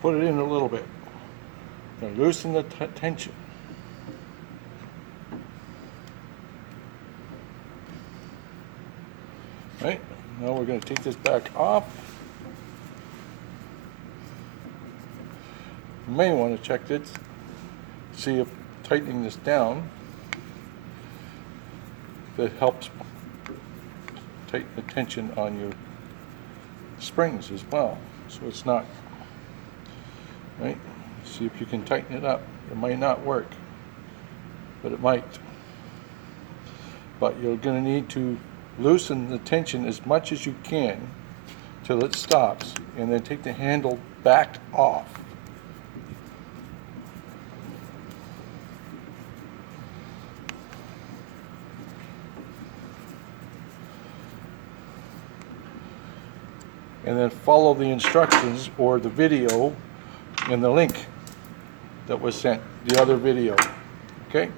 Just put it in a little bit. Now loosen the tension. Right, now we're going to take this back off. You may want to check this, see if tightening this down, that helps tighten the tension on your springs as well, so it's not, right? See if you can tighten it up. It might not work, but it might. But you're going to need to loosen the tension as much as you can till it stops, and then take the handle back off. And then follow the instructions or the video in the link that was sent, the other video. Okay?